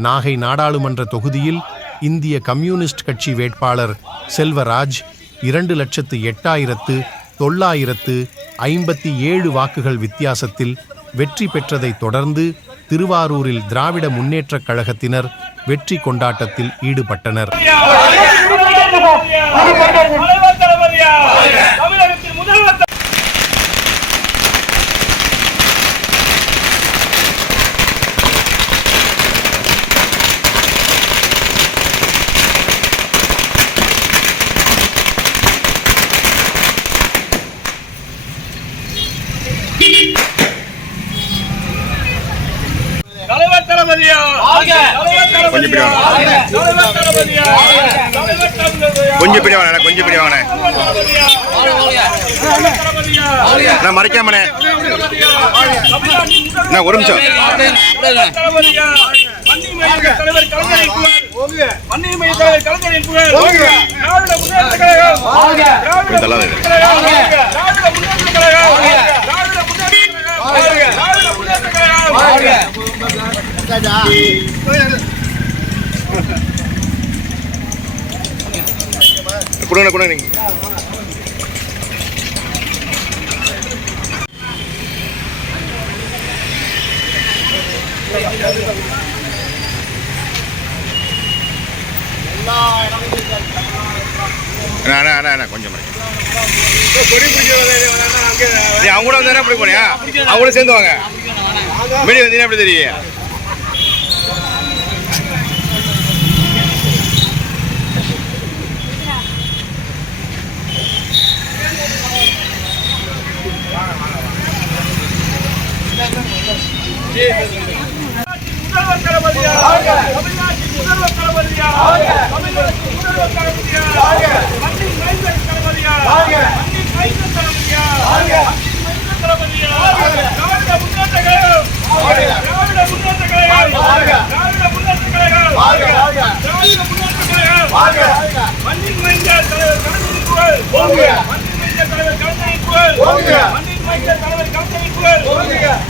நாகை நாடாளுமன்ற தொகுதியில் இந்திய கம்யூனிஸ்ட் கட்சி வேட்பாளர் செல்வராஜ் இரண்டு லட்சத்து எட்டாயிரத்து தொள்ளாயிரத்து ஐம்பத்தி ஏழு வாக்குகள் வித்தியாசத்தில் வெற்றி பெற்றதைத் தொடர்ந்து திருவாரூரில் திராவிட முன்னேற்றக் கழகத்தினர் வெற்றி கொண்டாட்டத்தில் ஈடுபட்டனர் தலைவர் தளபதியா தமிழகத்தின் முதல்வர் த- தலைவர் தளபதியா? தலைவர் தலைவர் தலைவர் தளபதியா? கொஞ்சம் பிடி வாங்கண்ணே கொஞ்சம் பிடி வாங்கண்ணே நான் மறைக்காமண்ணே நான் ஒரு நிமிஷம். தள்ளாத கொடுங்க கொடுங்க நீங்க. அண்ணா, அண்ணா, அண்ணா, அண்ணா, கொஞ்சம் அவங்க கூட வந்தானே அப்படி போனியா? அவங்க கூட சேர்ந்து வாங்க. மீடியம் வந்தீங்கன்னா எப்படி தெரியும்? முதல்வர் தளபதியா தமிழ்நாட்டின் முதல்வர் தளபதியா தமிழ்நாட்டின் முதல்வர் தளபதியா மண்ணின் மைந்தர் தளபதியா மண்ணின் மைந்தர் தளபதியா மண்ணின் மைந்தர் தளபதியா திராவிட முன்னேற்ற கழகம் திராவிட முன்னேற்ற கழகம் திராவிட முன்னேற்ற கழகம் திராவிட முன்னேற்ற கழகம் மண்ணின் மைந்தர் தலைவர் கலைஞரின் புகழ் மண்ணின் மைந்தர் தலைவர் கலைஞரின் புகழ் மண்ணின் மைந்தர் தலைவர் கலைஞரின் புகழ்